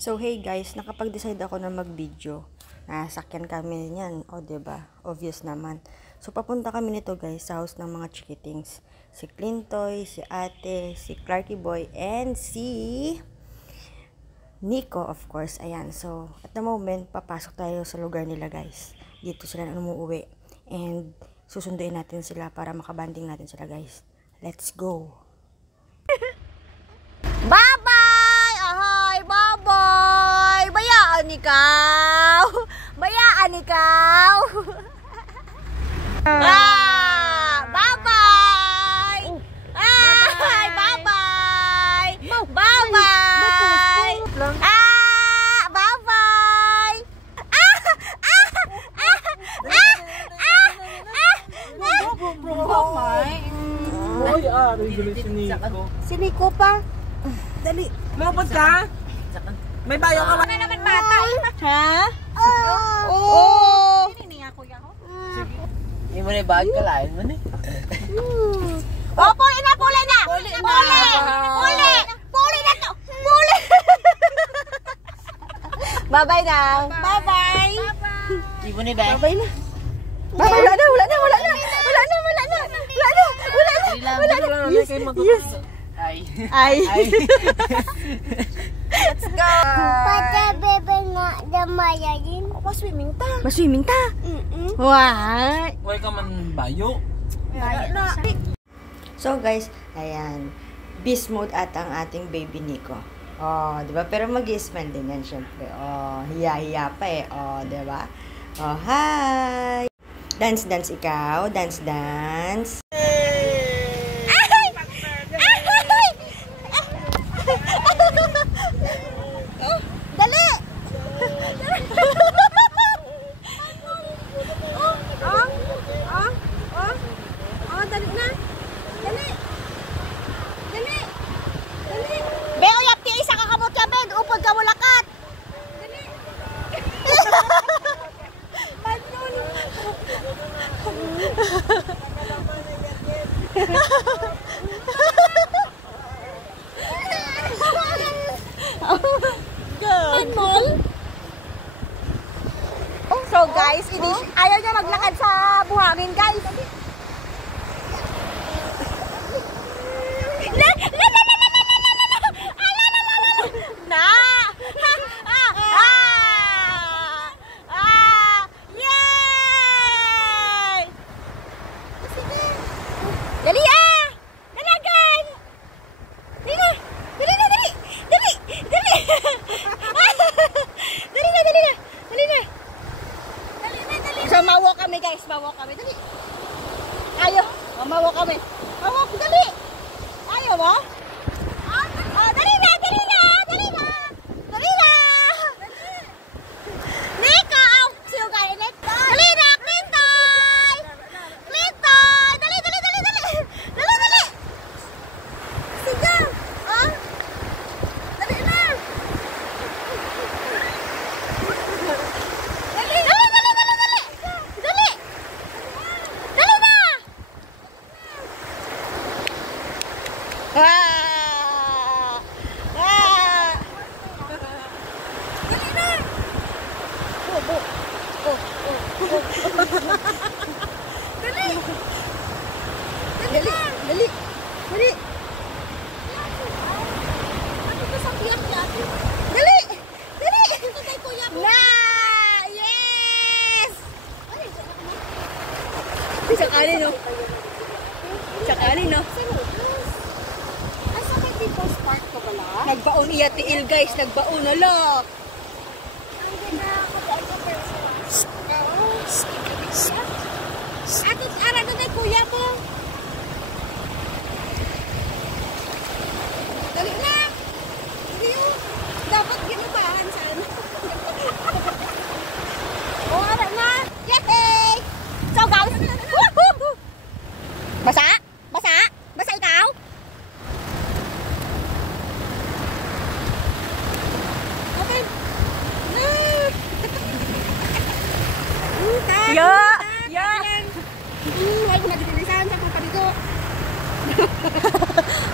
So hey guys, nakapag-decide ako na mag-video. Sakyan kami niyan, o diba? Obvious naman. So papunta kami nito guys sa house ng mga chikitings. Si Clintoy, si Ate, si Clarky Boy, and si Nico of course. Ayan, so at the moment, papasok tayo sa lugar nila guys. Dito sila na umuwi. And susunduin natin sila para makabanding natin sila guys. Let's go! Bye-bye! Ahoy! Bye-bye! Bayaan ikaw! Bayaan ikaw! Bye-bye! Bye-bye! Bye-bye! Bye-bye! Bye-bye! Uy, regular si Nico. Si Nico pa? Dali, mabot ka? May bayo ka ba? Ano naman bata? Ha? Hindi nga kuya ko. Hindi mo na yung bag ka, lain mo na eh. Puli na! Puli na! Puli na to! Puli! Bye-bye na! Bye-bye! Hindi mo na yung bag? Bye-bye na! Wala na! Yes! Ay! Let's go! Pada bebe nga damayayin. Swimming ta! Maswimming ta! Why? Huwag ka man bayo. So guys, ayan. Beast mode at ang ating baby Nico. Oh, 'di ba? Pero mag-i-smile din yan syempre. Oh, hiya-hiya pa eh. Oh, 'di ba? Oh, hi. Dance ikaw. Dance. Dali! Dali na! Dali! Be, uyap ti isa kakamot ka, Ben! Upod ka mo lakat! Dali! Mall? So guys, ayaw niya maglakad sa buhangin guys. Yay! Dali Dalagan! Dali na! So, mawalk kami guys, Dali. Ayaw. Mawalk kami. Mawalk, dali. Ayaw mo? Dali na. Nico, siyo guys. Dali na, Clintoy. Dali. Sige. Dali na. Dali. Yes! Sakali no? Asa may people's park ko bala? Nagbaon iya tiil guys, nagbaon na look. Hindi na ako dahil sa person. Atot ara na kuya ko. Dali na. Diyo, dapat ginubahan san. Ara na. Yay! So guys, basa ikaw. Okay. Huwag ko nagdilisan sa kong pabigo.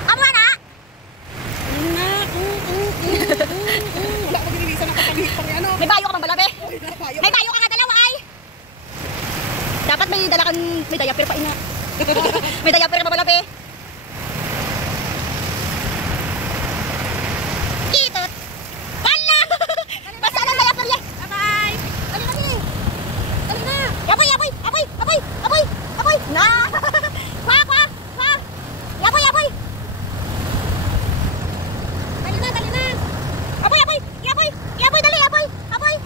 Amo na! Wala ko may diaper pa ina. May diaper ka ba pala, be? Kitot! Hala! Basta na diaper yan! Bye-bye! Dali na, be! Dali na! Yapoy! Yapoy! Yapoy! Yapoy! Yapoy! Yapoy! Na! Kwa! Kwa! Kwa! Yapoy! Yapoy! Dali na! Dali na! Yapoy! Yapoy! Yapoy! Yapoy! Dali! Yapoy! Yapoy!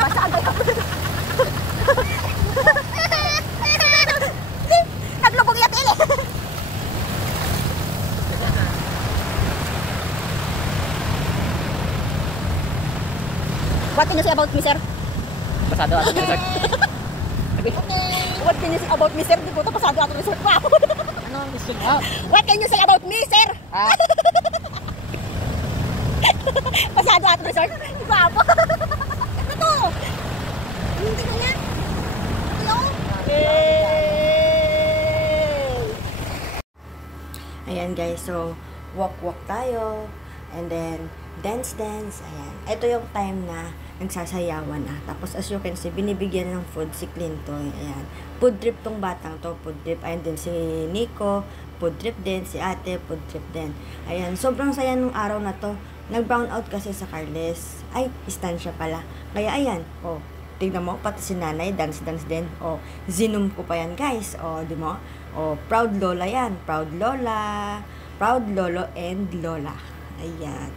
Basta ang diaper! Naglubog yung pili. What can you say about me, sir? Pasado ato ni sir. What can you say about me, sir? Di ko ito pasado ato ni sir. Wow. Ano gusto mo? What can you say about me, sir? Ah, Pasado ato ni sir. Guwapo. Ano to? Hindi ko niya. Hello? Ayan guys, so walk tayo and then dance. Ayan. Ito yung time na nagsasayawan na. Tapos as you can see, binibigyan ng food si Clintoy. Ayan. Food trip tong batang to, food trip. Ayan din si Nico, food trip din. Si ate, food trip din. Ayan. Sobrang saya nung araw na to. Nag-brown out kasi sa Carles. Ay, istansya pala. Kaya ayan, oh. Tignan mo, pati si nanay, dance din. O, zinom ko pa yan, guys. O, di mo? O, proud lola yan. Proud lola. Proud lolo and lola. Ayan.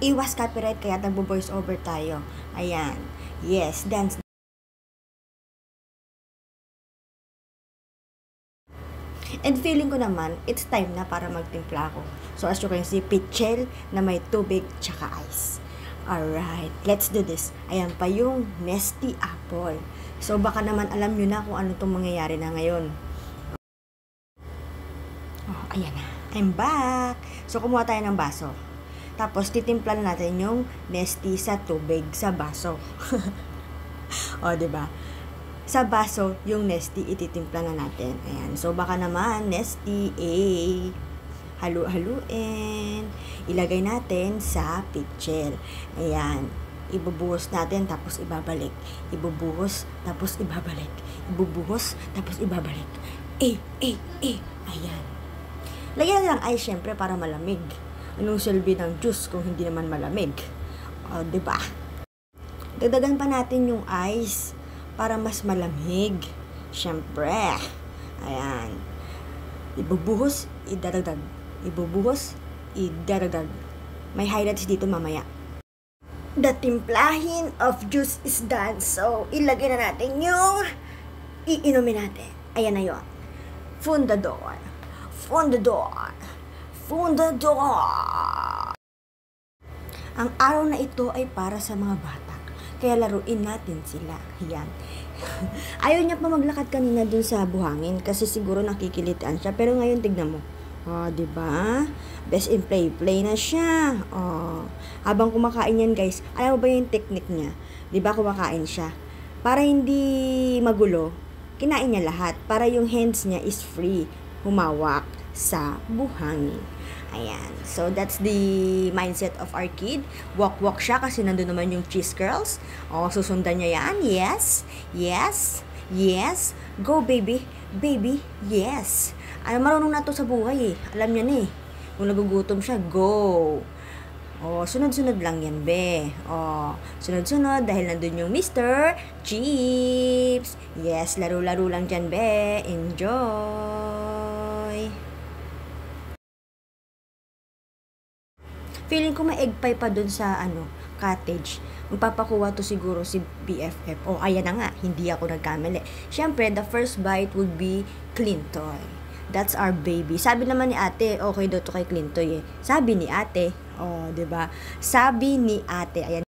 Iwas copyright, kaya nagbo-voice over tayo. Ayan. Yes, dance. And feeling ko naman, it's time na para magtimpla ako. So as you can see, pitchel na may tubig tsaka ice. Alright, let's do this. Ayan pa yung Nestea apple. So baka naman alam nyo na kung ano itong mangyayari na ngayon. Oh, ayan na. I'm back. So kumuha tayo ng baso. Tapos titimplan natin yung Nestea sa tubig sa baso. O, diba? Sa baso, yung Nestea ititimpla na natin. Ayan. So, baka naman, Nestea, halu-haluin. Ilagay natin sa pitchel. Ayan. Ibubuhos natin, tapos ibabalik. Ibubuhos, tapos ibabalik. Ibubuhos, tapos ibabalik. Ayan. Lagyan lang ice, syempre, para malamig. Anong silbi ng juice kung hindi naman malamig? O, diba? Dagdagan pa natin yung ice para mas malamig. Syempre. Ayan. Ibubuhos, idadagdag. Ibubuhos, idadagdag. May highlights dito mamaya. The timplahin of juice is done. So, ilagay na natin yung iinumin natin. Ayan na yun. Fundador. Fundador. Fundador. Ang araw na ito ay para sa mga bata. Kaya laruin natin sila. Yan. Ayaw niya pa maglakad kanina dun sa buhangin kasi siguro nakikilitan siya. Pero ngayon tignan mo. Oh, 'di ba? Best in play na siya. Oh. Habang kumakain yan, guys. Alam mo ba yung technique niya? 'Di ba kumakain siya? Para hindi magulo, kinain niya lahat. Para yung hands niya is free humawak sa buhangin. Ayan. So, that's the mindset of our kid. Walk siya kasi nandun naman yung cheese curls. O, susundan niya yan. Yes. Yes. Yes. Go, baby. Baby. Yes. Ay, marunong na to sa buhay eh. Alam niya na eh. Kung nagugutom siya, go. O, sunod-sunod lang yan, be. O, sunod-sunod dahil nandun yung Mr. Chips. Yes, laro-laro lang dyan, be. Enjoy. Feeling ko may egg pie pa dun sa cottage. Magpapakuha to siguro si BFF. O, ayan na nga, hindi ako nagkamali. Siyempre, the first bite would be Clintoy. That's our baby. Sabi naman ni ate, okay daw to kay Clintoy eh. Sabi ni ate, diba? Sabi ni ate, ayan.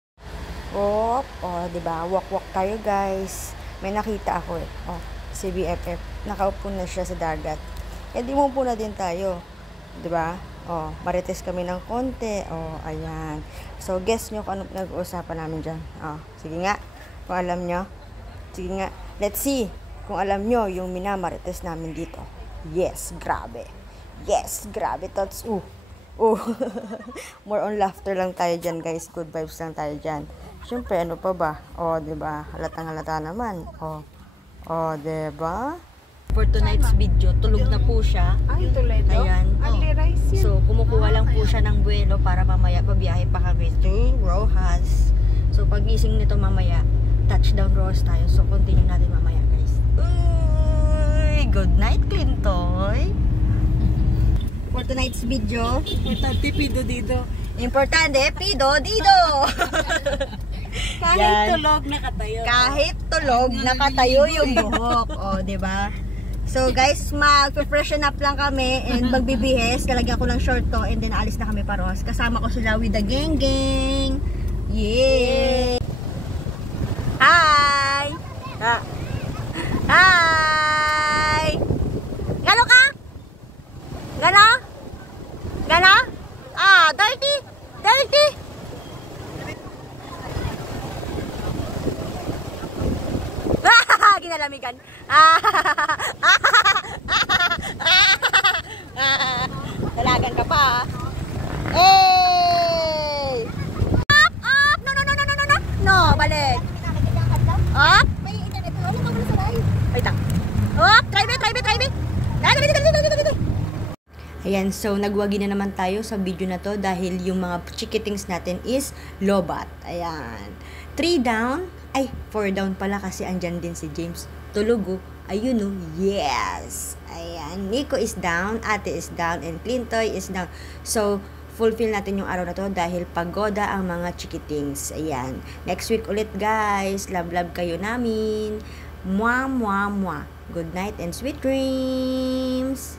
Diba? Walk tayo, guys. May nakita ako eh. Si BFF. Nakaupo na siya sa dagat. Eh, di mo na din tayo. Diba? Marites kami ng konti. Ayan. So, guess nyo kung ano nag-uusapan namin dyan. Sige nga. Kung alam nyo. Sige nga. Let's see. Kung alam nyo yung minamarites namin dito. Yes, grabe. Yes, grabe. Tots. Oh, more on laughter lang tayo dyan, guys. Good vibes lang tayo dyan. Siyempre, ano pa ba? Oh, diba? Halatang halata naman. Oh, diba? For tonight's video, tulog na po siya. Ay, Toledo. Ayan. Ali rice yun. So, kumukuha lang po siya ng buwelo para mamaya pabiyahe pa kami to Rojas. So, pagising nito mamaya, touchdown Rojas tayo. So, continue natin mamaya, guys. Uy, good night, Clintoy. For tonight's video, Importante, pido dito. importante, pido, dido. Kahit Yan. tulog, nakatayo. Kahit tulog, nakatayo yung buhok. O, diba? So, guys, mag-freshen up lang kami and magbibihis. Kalagyan ko ng short to and then alis na kami paros. Kasama ko sila with the gang. Yeah! Hi! Hi! Gano ka? Gano? Gano? Ah, dirty! Dirty! Ginalamigan. Dalagan ka pa. Hey! Up! Up! No! No, balik. Up! May internet ko. Ano ka muna sa live? Wait lang. Up! Try me! Dali. Ayan, so nagwagi na naman tayo sa video na to dahil yung mga chikitings natin is lobat. Ayan. 3 down. Ay, 4 down pala kasi andyan din si James. Tulugo. Ayun o. Yes. Ayan. Nico is down. Ate is down. And Clintoy is down. So, fulfill natin yung araw na to dahil pagoda ang mga chikitings. Ayan. Next week ulit, guys. Love kayo namin. Mwah. Good night and sweet dreams.